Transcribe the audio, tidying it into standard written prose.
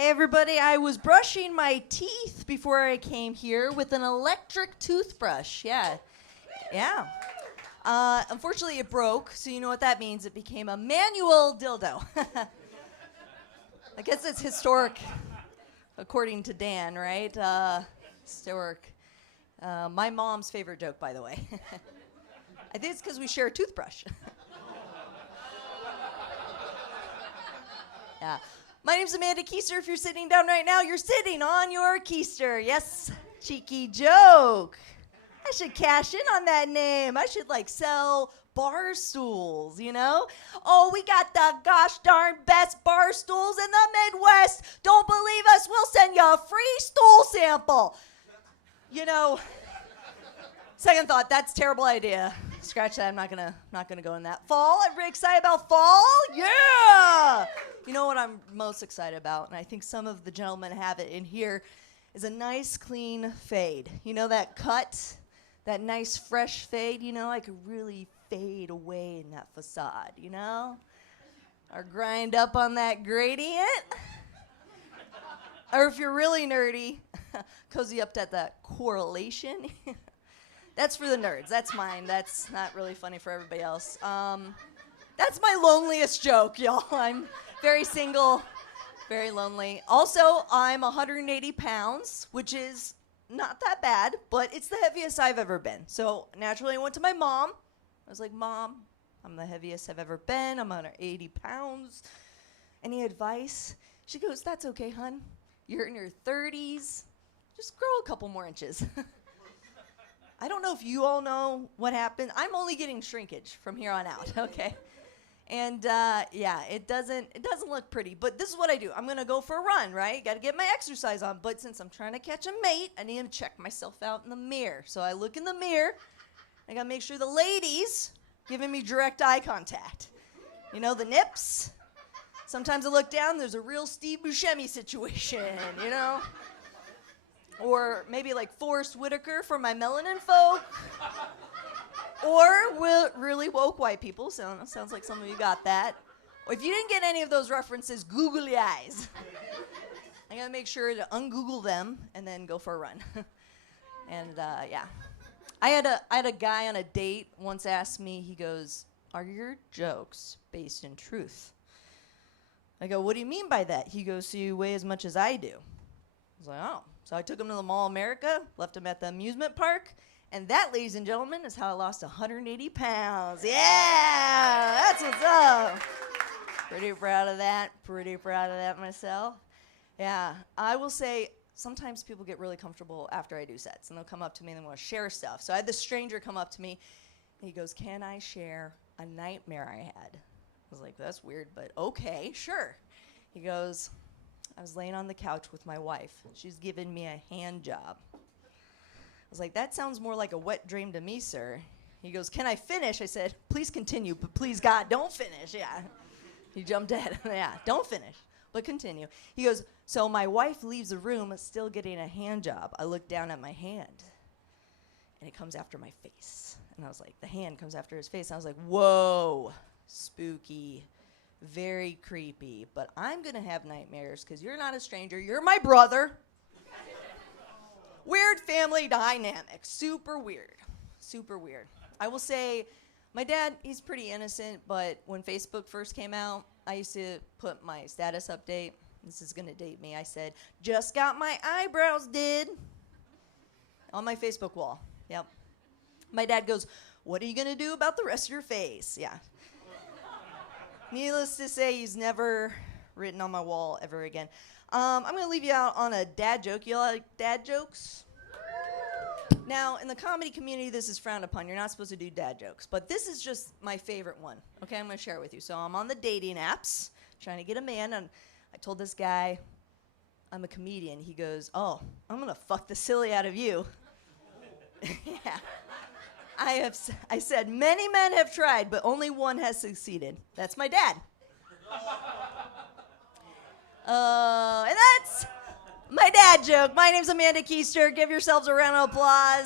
Hey everybody, I was brushing my teeth before I came here with an electric toothbrush. Yeah. Unfortunately it broke, so you know what that means. It became a manual dildo. I guess it's historic, according to Dan, right? Historic. My mom's favorite joke, by the way. I think it's because we share a toothbrush. Yeah. My name's Amanda Keester. If you're sitting down right now, you're sitting on your Keester. Yes, cheeky joke. I should cash in on that name. I should sell bar stools, you know? Oh, we got the gosh darn best bar stools in the Midwest. Don't believe us? We'll send you a free stool sample. You know, second thought, that's a terrible idea. Scratch that. I'm not gonna go in that. Fall. Everybody excited about fall? Yeah. You know what I'm most excited about, and I think some of the gentlemen have it in here, is a nice clean fade. You know that cut, that nice fresh fade. You know, I could really fade away in that facade. You know, or grind up on that gradient. Or if you're really nerdy, cozy up to that correlation. That's for the nerds. That's mine. That's not really funny for everybody else. That's my loneliest joke, y'all. I'm very single, very lonely. Also, I'm 180 pounds, which is not that bad, but it's the heaviest I've ever been. So naturally, I went to my mom. I was like, Mom, I'm the heaviest I've ever been. I'm 180 pounds. Any advice? She goes, that's okay, hun. You're in your 30s. Just grow a couple more inches. I don't know if you all know what happened. I'm only getting shrinkage from here on out, okay? And yeah, it doesn't look pretty, but this is what I do. I'm gonna go for a run, right? Gotta get my exercise on, but since I'm trying to catch a mate, I need to check myself out in the mirror. So I look in the mirror, I gotta make sure the ladies giving me direct eye contact. You know, the nips. Sometimes I look down, there's a real Steve Buscemi situation, you know? Or maybe like Forrest Whitaker for my melanin folk. Or really woke white people. Sounds like some of you got that. Or if you didn't get any of those references, googly eyes. I gotta make sure to ungoogle them and then go for a run. And yeah. I had a guy on a date once ask me, he goes, are your jokes based in truth? I go, what do you mean by that? He goes, so you weigh as much as I do. I was like, oh. So I took him to the Mall of America, left him at the amusement park, and that, ladies and gentlemen, is how I lost 180 pounds. Yeah, that's what's up. Pretty proud of that myself. Yeah, I will say, sometimes people get really comfortable after I do sets, and they'll come up to me and they want to share stuff. So I had this stranger come up to me, and he goes, can I share a nightmare I had? I was like, that's weird, but okay, sure. He goes, I was laying on the couch with my wife. She's giving me a hand job. I was like, that sounds more like a wet dream to me, sir. He goes, can I finish? I said, please continue, but please, God, don't finish. Yeah. He jumped ahead. Yeah, don't finish, but continue. He goes, so my wife leaves the room still getting a hand job. I look down at my hand, and it comes after my face. And I was like, the hand comes after his face. And I was like, whoa, spooky. Very creepy, but I'm gonna have nightmares because you're not a stranger, you're my brother. Weird family dynamic, super weird. I will say, my dad, he's pretty innocent, but when Facebook first came out, I used to put my status update, this is gonna date me, I said, just got my eyebrows did, on my Facebook wall, yep. My dad goes, what are you gonna do about the rest of your face? Yeah. Needless to say, he's never written on my wall ever again. I'm going to leave you out on a dad joke. You like dad jokes? Now, in the comedy community, this is frowned upon. You're not supposed to do dad jokes. But this is just my favorite one. Okay, I'm going to share it with you. So I'm on the dating apps trying to get a man. And I told this guy, I'm a comedian. He goes, oh, I'm going to fuck the silly out of you. Yeah. I said, many men have tried, but only one has succeeded. That's my dad. And that's my dad joke. My name's Amanda Keester. Give yourselves a round of applause.